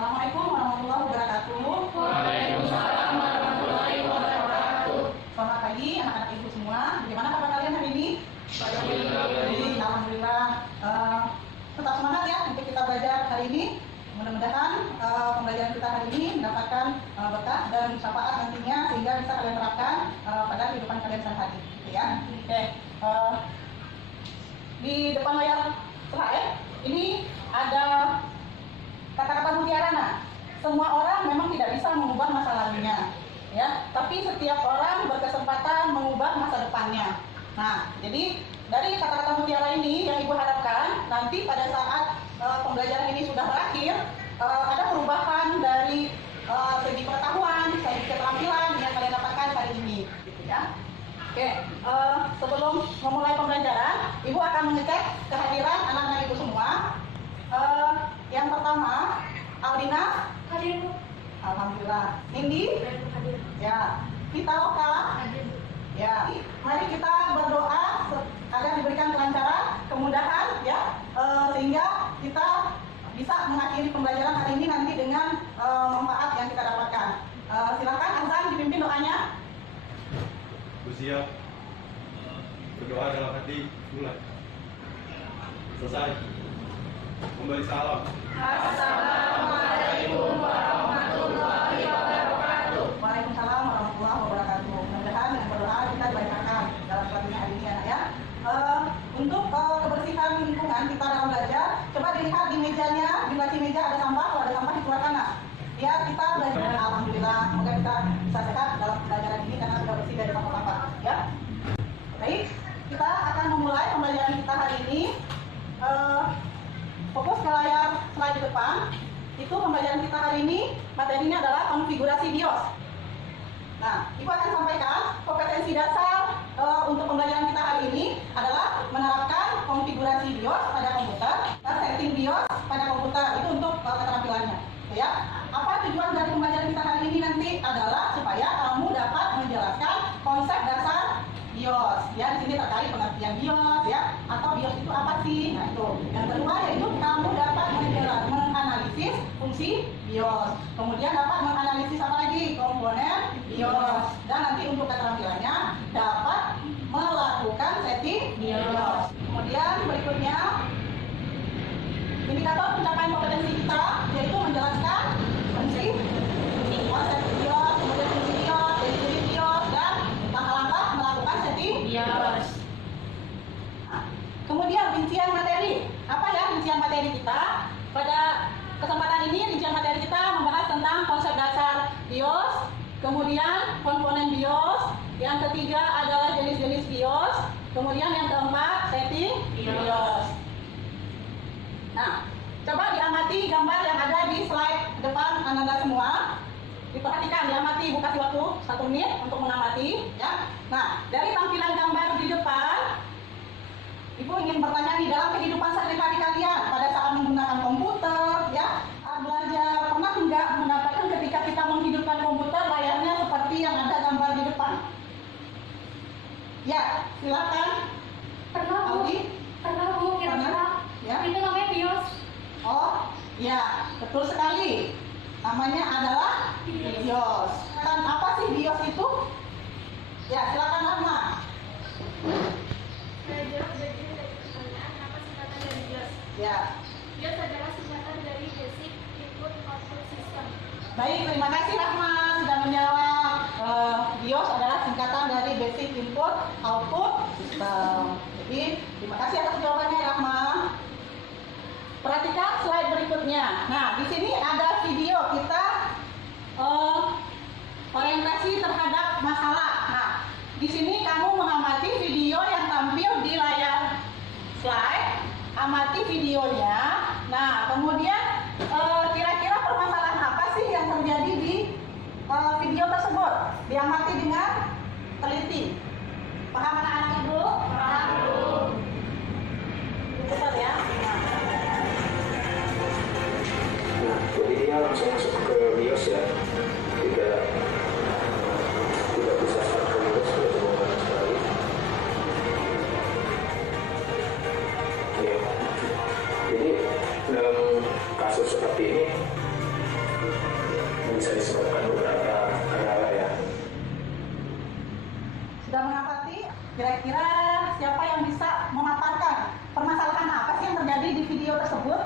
Assalamualaikum warahmatullahi wabarakatuh. Waalaikumsalam warahmatullahi wabarakatuh. Selamat pagi anak-anak ibu semua. Bagaimana kabar kalian hari ini? Alhamdulillah. Tetap semangat ya untuk kita belajar hari ini. Mudah-mudahan pembelajaran kita hari ini mendapatkan berkah dan syafaat nantinya sehingga bisa kalian terapkan pada kehidupan kalian sehari-hari. Gitu ya. Oke. Di depan layar slide ini ada kata-kata mutiara. Nah, semua orang memang tidak bisa mengubah masa lalunya, ya. Tapi setiap orang berkesempatan mengubah masa depannya. Nah, jadi dari kata-kata mutiara ini yang ibu harapkan nanti pada saat pembelajaran ini sudah berakhir, ada perubahan dari segi pengetahuan, segi keterampilan yang kalian dapatkan hari ini, gitu ya. Oke, sebelum memulai pembelajaran, ibu akan mengecek kehadiran anak-anak ibu semua. Yang pertama, Aldina Hadir, Bu. Alhamdulillah. Nindi Hadir. ya. Pitaloka Hadir, Bu. ya. Mari kita berdoa agar diberikan kelancaran, kemudahan ya, sehingga kita bisa mengakhiri pembelajaran hari ini nanti dengan manfaat yang kita dapatkan. Silakan Azan dipimpin doanya. Bersiap, berdoa dalam hati, mulai. Selesai. Kembali salam. Assalamualaikum warahmatullahi wabarakatuh. Waalaikumsalam warahmatullahi wabarakatuh. Mudah-mudahan yang berdoa kita dibacakan dalam sholatnya hari ini ya. Untuk kebersihan lingkungan kita dalam belajar, coba dilihat di mejanya, di laci meja ada sampah, kalau ada sampah dikeluarkan. Nah, ya kita belajar. Alhamdulillah, semoga kita bisa sehat dalam pembelajaran ini karena sudah bersih dari sampah-sampah. Ya, baik, kita akan memulai pembelajaran kita hari ini. Fokus ke layar slide di depan. Itu pembelajaran kita hari ini, materinya adalah konfigurasi BIOS. Nah, ibu akan sampaikan kompetensi dasar untuk pembelajaran kita hari ini adalah menerapkan konfigurasi BIOS pada komputer dan setting BIOS pada komputer. Itu untuk keterampilannya, ya. Apa tujuan dari pembelajaran kita hari ini nanti adalah supaya kamu dapat menjelaskan konsep dasar BIOS. Ya, di sini terkait pengertian BIOS ya, atau BIOS itu apa sih? Nah, itu. Yang kedua yaitu kamu dapat menganalisis fungsi BIOS. Kemudian dapat menganalisis apa lagi? Komponen BIOS. Dan nanti untuk keterampilannya dapat melakukan setting BIOS. Kemudian berikutnya indikator pencapaian kompetensi kita yaitu menjelaskan fungsi konsep BIOS, kemudian fungsi BIOS, ciri BIOS, dan langkah-langkah melakukan setting BIOS. Nah, kemudian rincian materi. Apa ya rincian materi kita? Pada kesempatan ini rincian materi kita membahas tentang konsep dasar BIOS, kemudian komponen BIOS, yang ketiga adalah jenis-jenis BIOS, kemudian yang keempat setting BIOS. Nah, coba diamati gambar yang ada di slide depan Anda semua. Diperhatikan, diamati, ibu kasih waktu 1 menit untuk mengamati ya. Nah, dari tampilan gambar di depan, ibu ingin bertanya nih, dalam kehidupan sehari-hari kalian pada saat menggunakan komputer ya, belajar, pernah nggak mendapatkan ketika kita menghidupkan komputer layarnya seperti yang ada gambar di depan? Ya, silakan. Pernah, Bu. Audi? Pernah, Bu. Kira-kira Ya. itu namanya BIOS. Oh, ya, betul sekali. Namanya adalah BIOS. Dan apa sih BIOS itu? Ya, silakan Rahma. Jawab dari pertanyaan, apa singkatan dari BIOS? Ya. BIOS adalah singkatan dari Basic Input Output System. Baik, terima kasih Rahma sudah menjawab. BIOS adalah singkatan dari Basic Input Output System. Jadi, terima kasih atas jawabannya Rahma. Perhatikan slide berikutnya. Nah, di sini ada video kita orientasi terhadap masalah. Nah, di sini kamu mengamati video yang tampil di layar slide, amati videonya. Nah, kemudian kira-kira permasalahan apa sih yang terjadi di video tersebut? Diamati dengan teliti. Paham anak-anak ibu? Paham. Cepat ya. Jadi dia langsung masuk ke BIOS ya, tidak bisa start ke BIOS, sudah coba sekali. Ya. Jadi dalam kasus seperti ini bisa disebutkan beberapa kendala ya. Sudah mengamati? Kira-kira siapa yang bisa memaparkan permasalahan apa sih yang terjadi di video tersebut?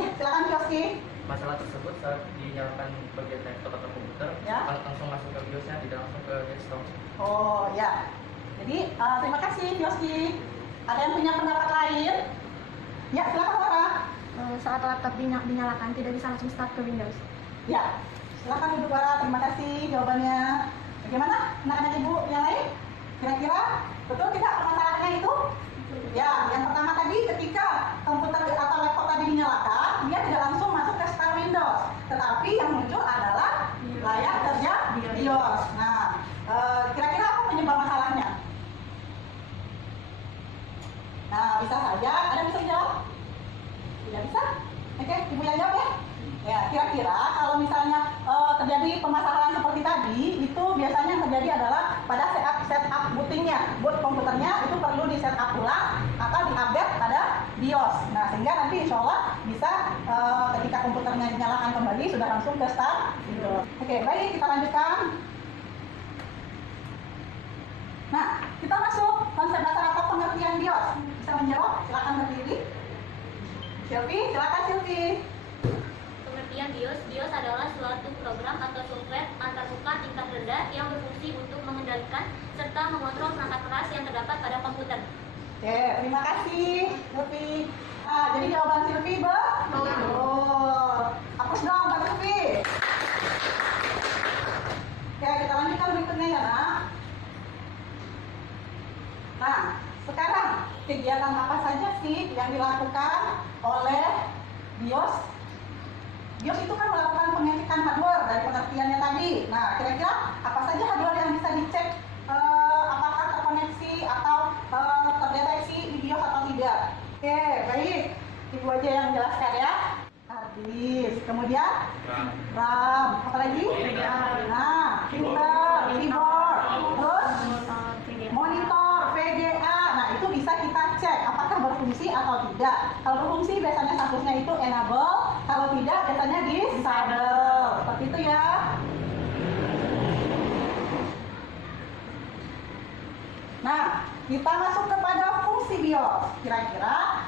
Ya, silakan Kioski. Masalah tersebut saat dinyalakan bagian laptop atau komputer, Ya. langsung masuk ke BIOS-nya, tidak langsung ke desktop. Oh ya, jadi terima kasih Kioski. Ada yang punya pendapat lain? Ya, silakan Farah. Saat laptop dinyalakan tidak bisa langsung start ke Windows. Ya, silakan Ibu Farah. Terima kasih jawabannya. Bagaimana anak-anak Ibu yang lain? Kira-kira betul tidak permasalahannya itu? Ya, yang pertama tadi ketika komputer atau laptop tadi dinyalakan, dia tidak langsung masuk ke start Windows, tetapi yang muncul adalah layar kerja BIOS. Nah, kira-kira apa penyebab masalahnya? Nah, bisa saja. Ada yang bisa jawab? Tidak bisa? Oke, Ibu yang jawab ya. Ya, kira-kira kalau misalnya terjadi permasalahan seperti tadi, itu biasanya yang terjadi adalah pada setup bootingnya, boot komputernya itu perlu di setup ulang atau diupdate pada BIOS. Nah, sehingga nanti insya Allah bisa ketika komputernya dinyalakan kembali sudah langsung ke start Windows. Oke, baik, kita lanjutkan. Nah, kita masuk konsep dasar atau pengertian BIOS. Bisa menjawab? Silakan berdiri. Sylvie, silakan Sylvie. Pengertian BIOS adalah suatu program atau software antarmuka tingkat rendah yang berfungsi untuk mengendalikan serta mengontrol perangkat keras yang terdapat pada komputer. Oke, terima kasih Sylvie. Jadi jawaban Sylvie betul. Hapus dong Mbak Sylvie. Oke, kita lanjutkan berikutnya ya nak. Nah, sekarang kegiatan apa saja sih yang dilakukan oleh BIOS? BIOS itu kan melakukan pengecekan hardware dari pengertiannya tadi. Nah, kira-kira apa saja hardware yang bisa dicek apakah terkoneksi atau terdeteksi di BIOS atau tidak? Oke, baik. Ibu aja yang menjelaskan ya. Habis. Kemudian RAM. Apa lagi? Nah, printer, keyboard, terus monitor, VGA. Nah, itu bisa kita cek apakah berfungsi atau tidak. Kalau berfungsi biasanya statusnya itu enable, kalau tidak biasanya disable. Seperti itu ya. Nah, kita masuk kepada fungsi BIOS. Kira-kira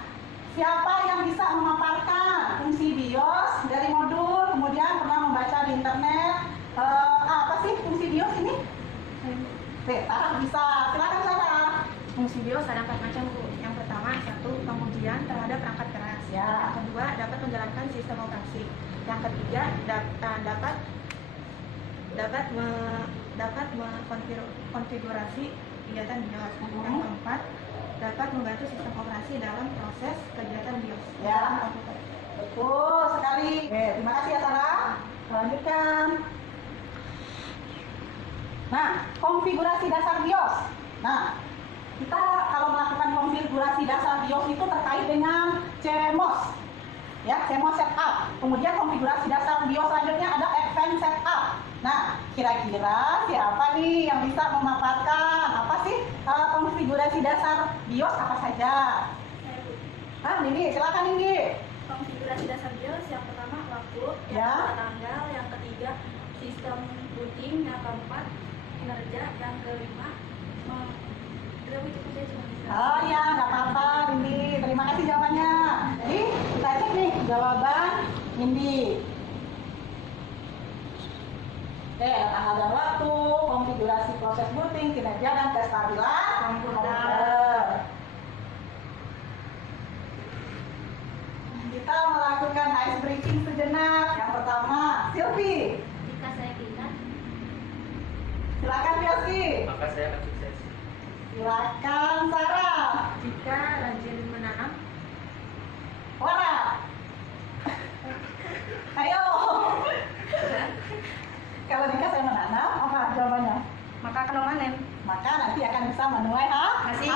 siapa yang bisa memaparkan fungsi BIOS dari modul, kemudian pernah membaca di internet? Apa sih fungsi BIOS ini? Sarah bisa. Silakan Sarah. Fungsi BIOS ada 4 macam, Bu. Yang pertama, satu, pengujian terhadap perangkat keras. Ya. Yang kedua, dapat menjalankan sistem operasi. Yang ketiga, dapat mengkonfigurasi kegiatan BIOS. Yang keempat, dapat membantu sistem operasi dalam proses kegiatan BIOS Ya. dalam komputer. Betul sekali. Oke, terima kasih ya Sarah. Lanjutkan. Nah, konfigurasi dasar BIOS. Nah, kita kalau melakukan konfigurasi dasar BIOS itu terkait dengan CMOS. Ya, CMOS setup. Kemudian konfigurasi dasar BIOS selanjutnya ada advanced setup. Nah, kira-kira siapa nih yang bisa memaparkan apa sih konfigurasi dasar BIOS apa saja? Nini, silakan Nini. Konfigurasi dasar BIOS yang pertama waktu, yang Ya. kedua tanggal, yang ketiga sistem booting, yang keempat kinerja, yang kelima Oh ya, nggak apa-apa Nini. Terima kasih jawabannya. Jadi kita cek nih jawaban Nini. Oke, tanggal dan waktu, konfigurasi proses booting, kinerja dan kestabilan komputer. Kita melakukan ice breaking sejenak. Yang pertama, Sylvie. Jika saya klik, Silakan Yosi. Maka saya akan sukses. Silakan Sarah. jika rajin menanam, Wara. Ayo. Kalau jika saya menanam, apa jawabannya? maka akan memanen. Maka nanti akan bisa menuai Hasil.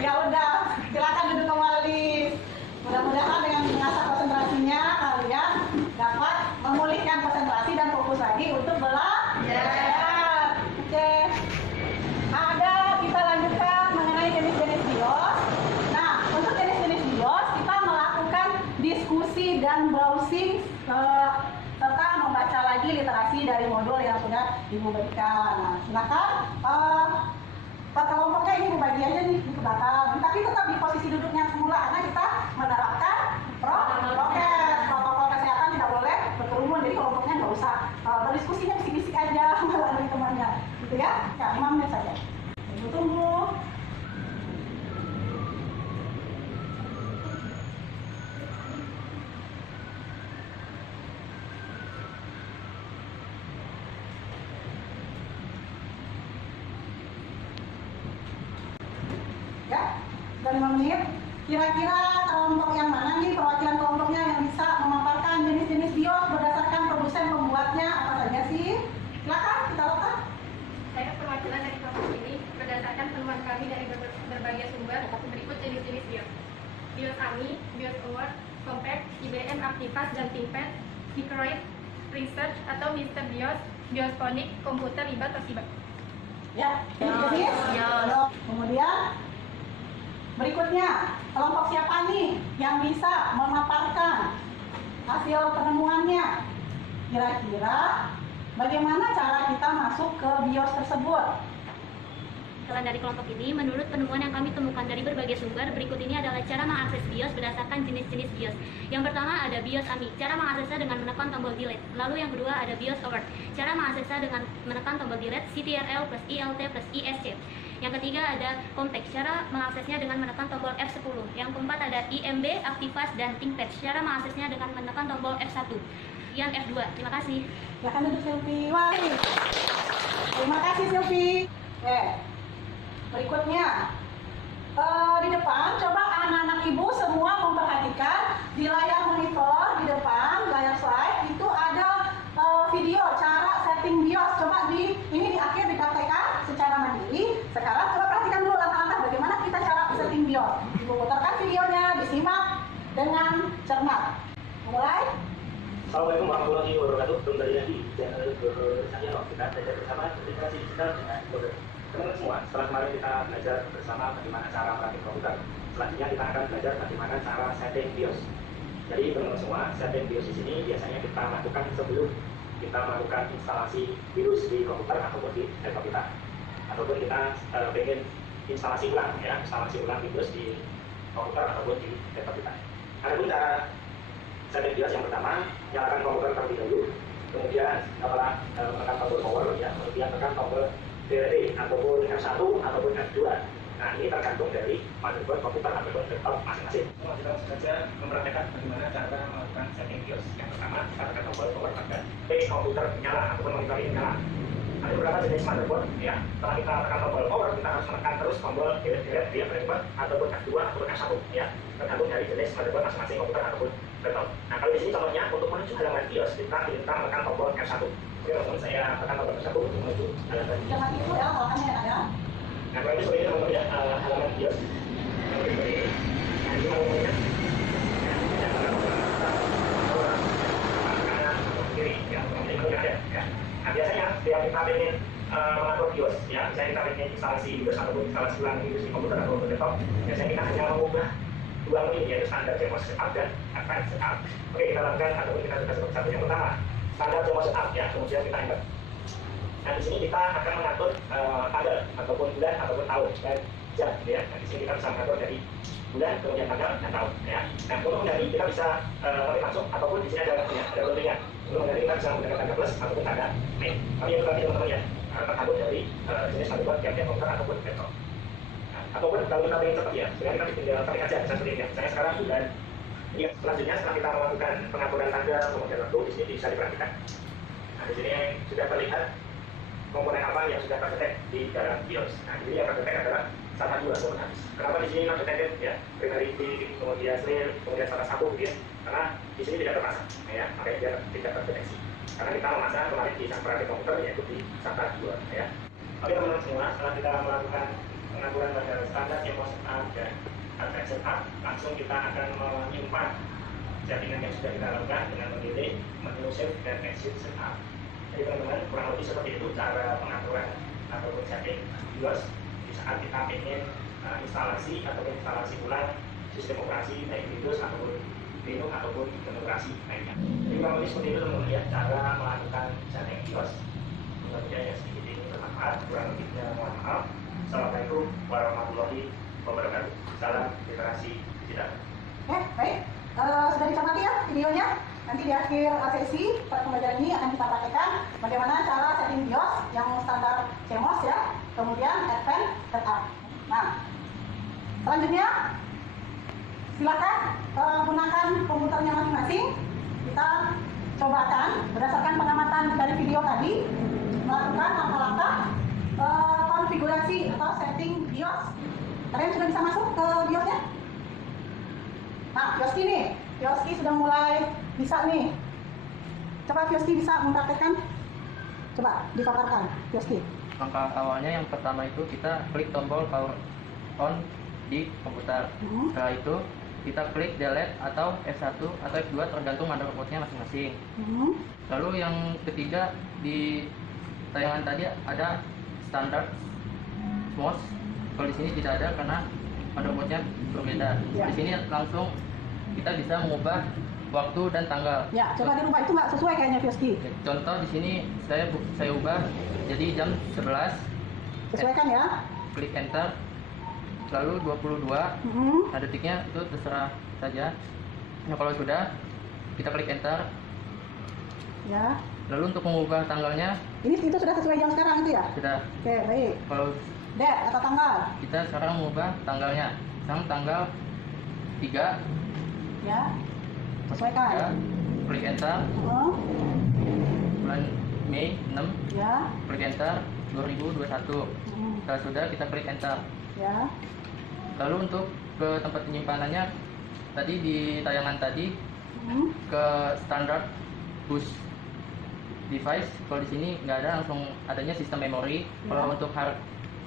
Ya udah, silakan duduk kembali. Mudah-mudahan dengan mengasah konsentrasinya kalian dapat memulihkan konsentrasi dan fokus lagi untuk belajar. Oke. Kita lanjutkan mengenai jenis-jenis BIOS. Nah, untuk jenis-jenis BIOS kita melakukan diskusi dan browsing serta membaca literasi dari modul yang sudah Ibu berikan. Nah, silakan kelompoknya ini dibagi aja nih di belakang, tapi tetap di posisi duduknya semula karena kita menerapkan prokes, protokol kesehatan, tidak boleh berkerumun, jadi kelompoknya nggak usah berdiskusinya bisik-bisik aja melalui temannya, gitu ya. Ya, 5 menit saja. Ibu tunggu. Ya, sudah 5 menit. Kira-kira kelompok yang mana nih, perwakilan kelompoknya yang bisa memaparkan jenis-jenis BIOS berdasarkan produsen pembuatnya apa saja sih? Silakan, kita lakukan. Saya perwakilan dari kelompok ini berdasarkan penemuan kami dari berbagai sumber berikut jenis-jenis BIOS. BIOS AMI, BIOS Award, Compact, IBM, Activas, dan ThinkPad, Microid, Research atau Mister BIOS, BIOS Phonic, Komputer, IBA, Toshiba. Ya, jenis. Kemudian berikutnya, kelompok siapa nih yang bisa memaparkan hasil penemuannya? Kira-kira bagaimana cara kita masuk ke BIOS tersebut? Setelah dari kelompok ini, menurut penemuan yang kami temukan dari berbagai sumber, berikut ini adalah cara mengakses BIOS berdasarkan jenis-jenis BIOS. Yang pertama ada BIOS AMI, cara mengaksesnya dengan menekan tombol delete. Lalu yang kedua ada BIOS Award, cara mengaksesnya dengan menekan tombol delete, CTRL plus ILT plus ISC. Yang ketiga ada Compact, cara mengaksesnya dengan menekan tombol F10. Yang keempat ada IMB, Activas, dan ThinkPad, cara mengaksesnya dengan menekan tombol F1. Yang F2. Terima kasih. Silakan duduk Silvi. Wah, terima kasih Silvi. Berikutnya, di depan coba anak-anak ibu semua memperhatikan di layar monitor di depan layar slide itu ada video cara setting BIOS. Coba ini di akhir dipraktekkan secara mandiri. Sekarang coba perhatikan dulu langkah-langkah bagaimana kita cara setting BIOS. Ibu putarkan videonya, disimak dengan cermat. Mulai. Assalamualaikum warahmatullahi wabarakatuh. Kembali lagi di channel saya kita belajar bersama integrasi digital dengan kode. Teman-teman semua, setelah kemarin kita belajar bersama bagaimana cara merakit komputer. Selanjutnya kita akan belajar bagaimana cara setting BIOS. Jadi teman-teman semua, setting BIOS di sini biasanya kita lakukan sebelum kita melakukan instalasi virus di komputer ataupun di laptop kita, ataupun kita pengen instalasi ulang Windows di komputer ataupun di laptop kita. Adapun cara setting BIOS yang pertama, nyalakan komputer terlebih dahulu, kemudian setelah menekan tombol power, ya, kemudian tekan tombol DLT ataupun F1 ataupun F2. Nah, ini tergantung dari motherboard komputer ataupun laptop masing-masing. Kita langsung saja mempraktekkan bagaimana cara melakukan setting BIOS. Yang pertama, kita tekan tombol power pada P komputer nyala ataupun monitor ini nyala. Ada beberapa jenis motherboard, ya. Setelah kita tekan tombol power, kita harus menekan terus tombol delete dia motherboard ataupun F2 ataupun F1, ya. Tergantung dari jenis motherboard masing-masing komputer ataupun laptop. Nah, kalau di sini contohnya untuk menuju halaman BIOS, kita menekan tombol F1. Oke, langsung saya tekan tombol F1 untuk menuju halaman. Jangan itu ya, lawannya ada. Nah, kalau ini seperti ini teman-teman ya, halaman BIOS. Nah, ini halamannya. Kiri, ya, ini ada. Ya. Nah, biasanya setiap kita ingin mengatur BIOS, ya, misalnya kita ingin instalasi Windows ataupun instalasi ulang Windows di komputer atau laptop, biasanya kita hanya mengubah dua menu, yaitu standar CMOS setup dan advanced setup. Oke, kita lakukan ataupun kita sudah seperti satu. Yang pertama, standar CMOS setup, ya, kemudian kita enter. Nah, di sini kita akan mengatur tanggal ataupun bulan ataupun tahun dan jam, gitu ya. Nah, di sini kita bisa mengatur dari bulan, kemudian tanggal dan tahun, ya. Nah, untuk dari kita bisa ketik langsung ataupun di sini ada bentuknya. Untuk dari kita bisa menggunakan tanda plus ataupun tanda min. Kami yang berarti teman-teman ya, tergantung dari jenis motherboard tiap-tiap komputer ataupun laptop. Nah, ataupun kalau kita ingin cepat ya, sebenarnya kita tinggal ketik aja bisa seperti ini ya. Saya sekarang bulan. Ya, selanjutnya setelah kita melakukan pengaturan tanggal kemudian waktu, di sini bisa diperhatikan. Nah, di sini sudah terlihat komponen apa yang sudah terdetek di dalam BIOS. Nah, ini yang terdetek adalah SATA 2 ataupun habis. Kenapa di sini terdetek ya? Primary key, kemudian SLIR, kemudian SATA 1 gitu ya. Karena di sini tidak terpasang, ya, makanya dia tidak terdeteksi. Karena kita memasang kemarin di perangkat komputer yaitu di SATA 2, ya. Oke teman-teman semua, setelah kita melakukan pengaturan pada standar CMOS setup dan advanced setup, langsung kita akan menyimpan settingan yang sudah kita lakukan dengan memilih menu save dan exit setup. Jadi teman-teman, kurang lebih seperti itu cara pengaturan ataupun setting BIOS di saat kita ingin instalasi ataupun instalasi ulang sistem operasi baik Windows ataupun venue ataupun konfigurasi lainnya. Jadi kurang lebih seperti itu teman-teman ya, cara melakukan setting BIOS. Mudah-mudahan yang sedikit ini bermanfaat, kurang lebihnya mohon maaf. Assalamualaikum warahmatullahi wabarakatuh. Salam literasi digital. Baik. Sudah dicermati ya videonya. Nanti di akhir sesi pada pembelajaran ini akan kita praktekkan bagaimana cara setting BIOS yang standar CMOS ya, kemudian Advanced Setup. Nah, selanjutnya silakan gunakan komputernya masing-masing. Kita cobakan berdasarkan pengamatan dari video tadi melakukan langkah-langkah konfigurasi atau setting BIOS. Kalian sudah bisa masuk ke BIOSnya? Nah, Fioski nih, Fioski sudah mulai bisa nih. Coba Fioski bisa mempraktekkan. Coba dipaparkan, Fioski. Langkah awalnya yang pertama itu kita klik tombol power on di komputer. Setelah itu kita klik delete atau F1 atau F2 tergantung motherboardnya masing-masing. Lalu yang ketiga di tayangan tadi ada standar MOS. Kalau di sini tidak ada karena motherboardnya berbeda. Ya. Di sini langsung kita bisa mengubah waktu dan tanggal. Ya, coba dirubah, itu nggak sesuai kayaknya Fioski. Contoh di sini saya ubah jadi jam 11. Sesuaikan ya. Klik enter. Lalu 22. Nah, detiknya itu terserah saja. Nah, kalau sudah kita klik enter. Ya. Lalu untuk mengubah tanggalnya Itu sudah sesuai jam sekarang itu ya? sudah. Oke, baik. Kalau Date atau tanggal? kita sekarang mengubah tanggalnya, sekarang tanggal 3. Ya. Sesuaikan. Ya, klik enter. Bulan Mei 6. Ya. Klik enter 2021. Setelah sudah kita klik enter. Ya. Lalu untuk ke tempat penyimpanannya tadi di tayangan tadi ke standar bus device. Kalau di sini nggak ada, langsung adanya sistem memori. Kalau untuk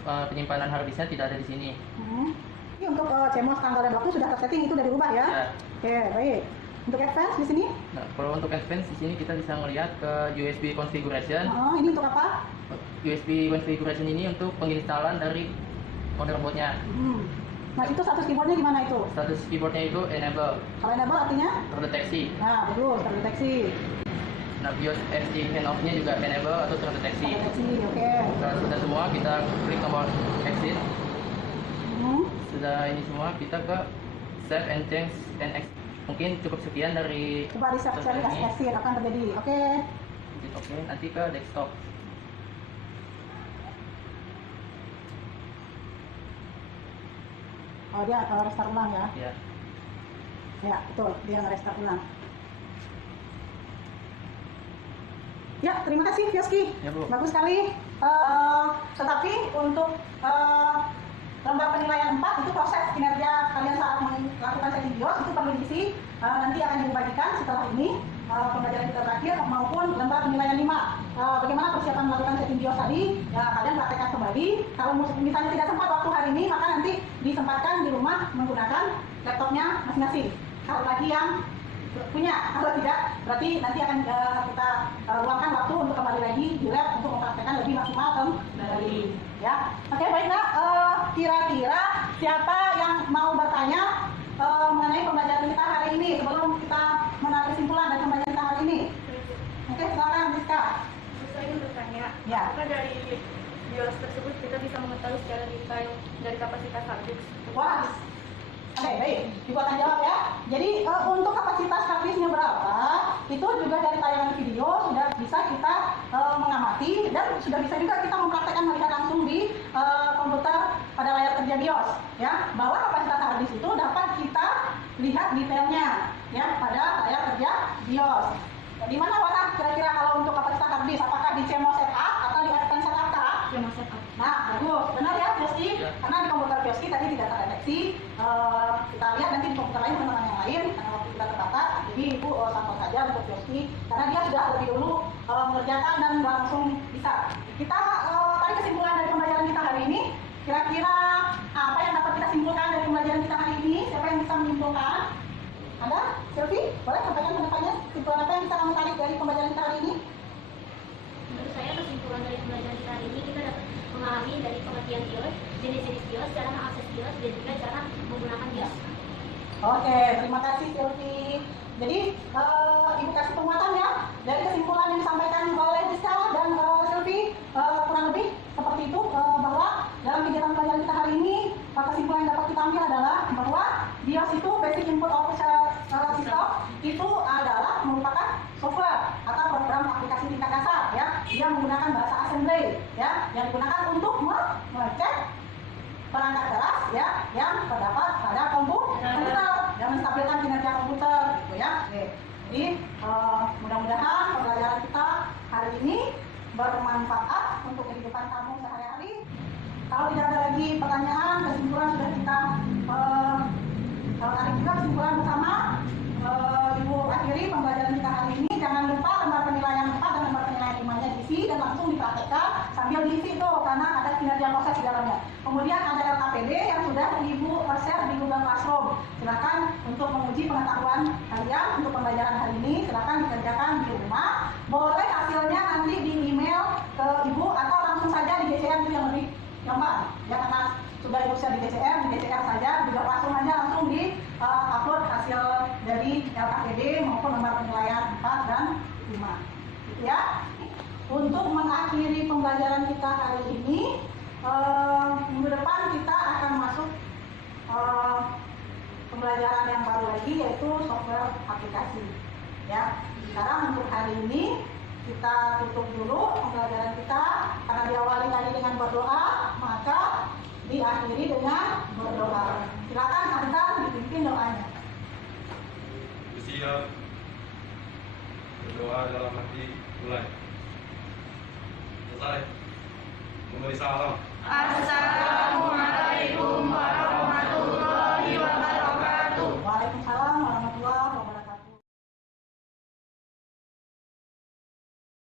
penyimpanan hard disknya tidak ada di sini. Ini untuk CMOS tanggal dan waktu sudah tersetting, itu sudah dirubah ya? Ya. Oke, baik. Untuk advance di sini? Nah, kalau untuk advance di sini kita bisa melihat ke USB configuration. Ini untuk apa? USB configuration ini untuk penginstalan dari motherboardnya. Nah, itu status keyboardnya gimana itu? Status keyboardnya itu enable, Kalau enable artinya? terdeteksi. Nah, bagus, terdeteksi. Nah, BIOS FG handoff-nya juga enable atau terdeteksi. Terdeteksi, oke. Setelah sudah semua, kita klik tombol exit. Sudah ini semua, kita ke save and change and exit. Mungkin cukup sekian dari Coba di save cari exit akan terjadi. Oke. Oke, nanti ke desktop. Oh, dia restart ulang ya? Ya. Ya, betul. Dia nge-restart ulang. Ya, terima kasih Fioski. Ya, Bu. Bagus sekali. Tetapi untuk lembar penilaian 4 itu proses kinerja kalian saat melakukan setting BIOS itu perlu diisi. Nanti akan dibagikan setelah ini pembelajaran kita terakhir maupun lembar penilaian 5. Bagaimana persiapan melakukan setting BIOS tadi? Ya, kalian praktekkan kembali. Kalau misalnya tidak sempat waktu hari ini, maka nanti disempatkan di rumah menggunakan laptopnya masing-masing. Kalau lagi yang punya, kalau tidak berarti nanti akan kita luangkan waktu untuk kembali lagi di lab untuk mempraktekkan lebih maksimal kembali ya. Oke, baik Nak, kira-kira siapa yang mau bertanya mengenai pembelajaran kita hari ini sebelum kita menarik kesimpulan dari pembelajaran kita hari ini? Oke, silakan Rizka. Saya ingin bertanya, Ya. apakah dari BIOS tersebut kita bisa mengetahui secara detail dari kapasitas hard disk? Wah, oke, baik. Ibu akan jawab ya. Jadi untuk kapasitas hard disknya berapa, itu juga dari tayangan video sudah bisa kita mengamati dan sudah bisa juga kita mempraktekkan melihat langsung di komputer pada layar kerja BIOS ya, bahwa kapasitas hard disk itu dapat kita lihat detailnya ya pada layar kerja BIOS. Di mana warna kira-kira kalau untuk kapasitas hard disk? Apakah di CMOS setup atau di Advanced setup? CMOS setup. Nah, bagus. Benar ya, Fioski? Ya. Karena di komputer Fioski tadi tidak terdeteksi. Kita lihat nanti di komputer lain teman-teman yang lain, karena waktu kita terbatas. Jadi Ibu sampel saja untuk Fioski, karena dia sudah lebih dulu mengerjakan dan langsung bisa. Kita tarik kesimpulan dari pembelajaran kita hari ini. Kira-kira apa yang dapat kita simpulkan dari pembelajaran kita hari ini? Siapa yang bisa menyimpulkan? Ada? Sylvie? Boleh sampaikan pendapatnya? Kesimpulan apa yang bisa kamu tarik dari pembelajaran kita hari ini? Menurut saya kesimpulan dari pembelajaran kita hari ini kita dapat memahami dari pengertian BIOS, jenis-jenis BIOS, cara mengakses BIOS, dan juga cara menggunakan BIOS. Oke, terima kasih Silvi. Jadi Ibu kasih penguatan ya dari kesimpulan yang disampaikan oleh Rizka dan Silvi, kurang lebih seperti itu, bahwa dalam kegiatan pelajaran kita hari ini kesimpulan yang dapat kita ambil adalah bahwa BIOS itu Basic Input Output System itu adalah merupakan software atau program aplikasi tingkat dasar ya yang menggunakan bahasa assembly ya yang digunakan untuk mengecek perangkat keras ya yang terdapat pada komputer yang menstabilkan kinerja komputer gitu ya. Oke. Jadi mudah-mudahan pembelajaran kita hari ini bermanfaat untuk kehidupan kamu sehari-hari. Kalau tidak ada lagi pertanyaan, kesimpulan sudah kita tarik juga kesimpulan bersama. Ibu akhiri pembelajaran kita hari ini. Jangan lupa lembar penilaian 4 dan lembar penilaian 5-nya diisi dan langsung dipraktekkan sambil diisi itu karena ada kinerja proses di dalamnya. Kemudian ada LKPD yang sudah Ibu share di Google Classroom. Silakan untuk menguji pengetahuan kalian untuk pembelajaran hari ini. Silakan dikerjakan di rumah. Boleh hasilnya nanti di email ke Ibu atau langsung saja di GCR itu yang lebih gampang. Ya karena sudah Ibu share di GCR saja, juga Classroom aja langsung di upload hasil dari LKPD maupun lembar penilaian 4 dan 5. Gitu ya. Untuk mengakhiri pembelajaran kita hari ini, minggu depan kita akan masuk pembelajaran yang baru lagi yaitu software aplikasi. Ya, sekarang untuk hari ini kita tutup dulu pembelajaran kita karena diawali tadi dengan berdoa, maka diakhiri dengan berdoa. Silakan Azan dipimpin doanya. Bersiap. Berdoa dalam hati mulai. Selesai. Memberi salam. Assalamualaikum warahmatullahi wabarakatuh. Waalaikumsalam warahmatullahi wabarakatuh.